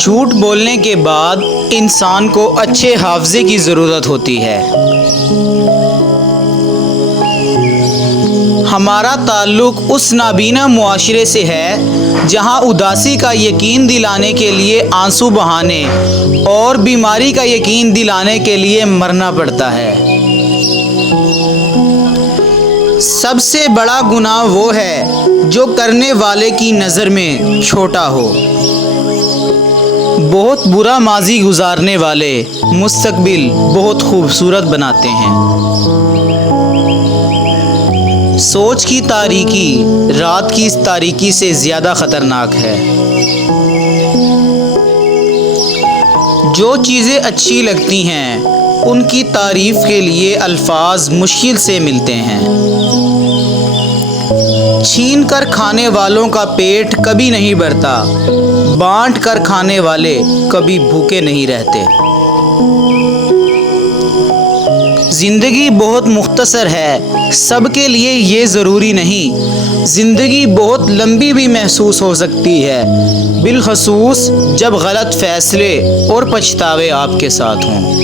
جھوٹ بولنے کے بعد انسان کو اچھے حافظے کی ضرورت ہوتی ہے۔ ہمارا تعلق اس نابینا معاشرے سے ہے جہاں اداسی کا یقین دلانے کے لیے آنسو بہانے اور بیماری کا یقین دلانے کے لیے مرنا پڑتا ہے۔ سب سے بڑا گناہ وہ ہے جو کرنے والے کی نظر میں چھوٹا ہو۔ بہت برا ماضی گزارنے والے مستقبل بہت خوبصورت بناتے ہیں۔ سوچ کی تاریکی رات کی تاریکی سے زیادہ خطرناک ہے۔ جو چیزیں اچھی لگتی ہیں ان کی تعریف کے لیے الفاظ مشکل سے ملتے ہیں۔ چھین کر کھانے والوں کا پیٹ کبھی نہیں بھرتا، بانٹ کر کھانے والے کبھی بھوکے نہیں رہتے۔ زندگی بہت مختصر ہے، سب کے لیے یہ ضروری نہیں۔ زندگی بہت لمبی بھی محسوس ہو سکتی ہے، بالخصوص جب غلط فیصلے اور پچھتاوے آپ کے ساتھ ہوں۔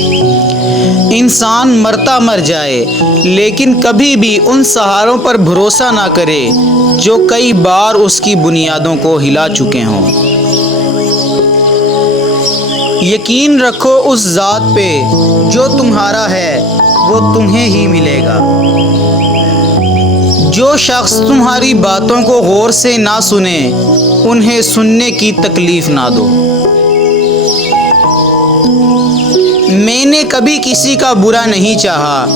انسان مرتا مر جائے لیکن کبھی بھی ان سہاروں پر بھروسہ نہ کرے جو کئی بار اس کی بنیادوں کو ہلا چکے ہوں۔ یقین رکھو اس ذات پہ جو تمہارا ہے وہ تمہیں ہی ملے گا۔ جو شخص تمہاری باتوں کو غور سے نہ سنے انہیں سننے کی تکلیف نہ دو۔ میں نے کبھی کسی کا برا نہیں چاہا،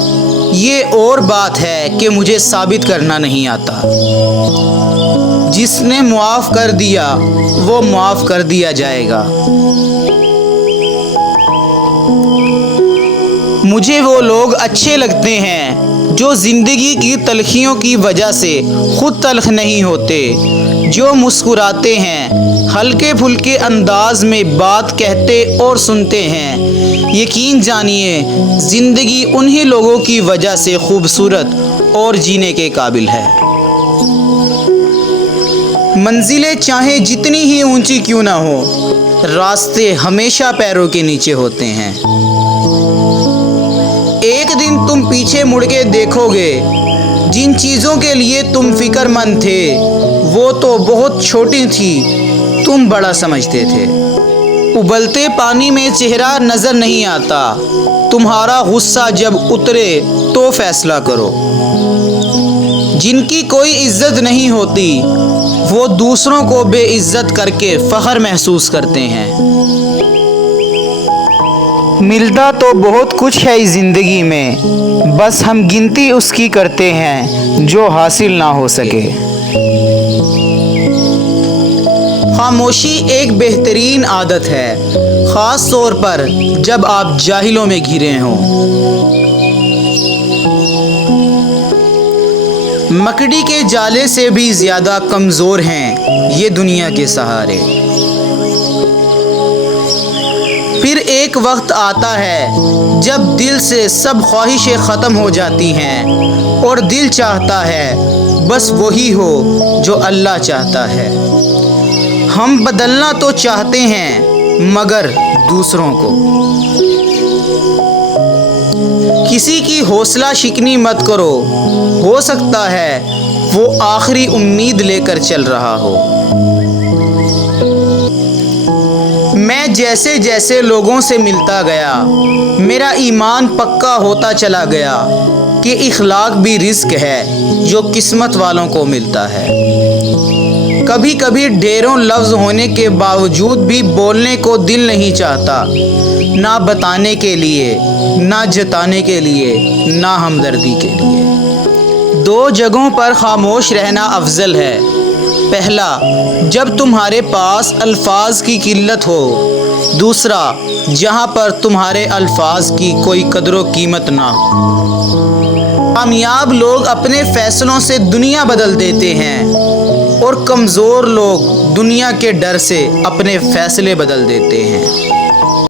یہ اور بات ہے کہ مجھے ثابت کرنا نہیں آتا۔ جس نے معاف کر دیا وہ معاف کر دیا جائے گا۔ مجھے وہ لوگ اچھے لگتے ہیں جو زندگی کی تلخیوں کی وجہ سے خود تلخ نہیں ہوتے، جو مسکراتے ہیں، ہلکے پھلکے انداز میں بات کہتے اور سنتے ہیں۔ یقین جانیے زندگی انہی لوگوں کی وجہ سے خوبصورت اور جینے کے قابل ہے۔ منزلیں چاہے جتنی ہی اونچی کیوں نہ ہو، راستے ہمیشہ پیروں کے نیچے ہوتے ہیں۔ ایک دن تم پیچھے مڑ کے دیکھو گے، جن چیزوں کے لیے تم فکر مند تھے وہ تو بہت چھوٹی تھی، تم بڑا سمجھتے تھے۔ ابلتے پانی میں چہرہ نظر نہیں آتا، تمہارا غصہ جب اترے تو فیصلہ کرو۔ جن کی کوئی عزت نہیں ہوتی وہ دوسروں کو بے عزت کر کے فخر محسوس کرتے ہیں۔ ملتا تو بہت کچھ ہے اس زندگی میں، بس ہم گنتی اس کی کرتے ہیں جو حاصل نہ ہو سکے۔ خاموشی ایک بہترین عادت ہے، خاص طور پر جب آپ جاہلوں میں گھرے ہوں۔ مکڑی کے جالے سے بھی زیادہ کمزور ہیں یہ دنیا کے سہارے۔ پھر ایک وقت آتا ہے جب دل سے سب خواہشیں ختم ہو جاتی ہیں اور دل چاہتا ہے بس وہی ہو جو اللہ چاہتا ہے۔ ہم بدلنا تو چاہتے ہیں مگر دوسروں کو۔ کسی کی حوصلہ شکنی مت کرو، ہو سکتا ہے وہ آخری امید لے کر چل رہا ہو۔ میں جیسے جیسے لوگوں سے ملتا گیا میرا ایمان پکا ہوتا چلا گیا کہ اخلاق بھی رزق ہے جو قسمت والوں کو ملتا ہے۔ کبھی کبھی ڈھیروں لفظ ہونے کے باوجود بھی بولنے کو دل نہیں چاہتا، نہ بتانے کے لیے، نہ جتانے کے لیے، نہ ہمدردی کے لیے۔ دو جگہوں پر خاموش رہنا افضل ہے۔ پہلا، جب تمہارے پاس الفاظ کی قلت ہو۔ دوسرا، جہاں پر تمہارے الفاظ کی کوئی قدر و قیمت نہ ہو۔ کامیاب لوگ اپنے فیصلوں سے دنیا بدل دیتے ہیں اور کمزور لوگ دنیا کے ڈر سے اپنے فیصلے بدل دیتے ہیں۔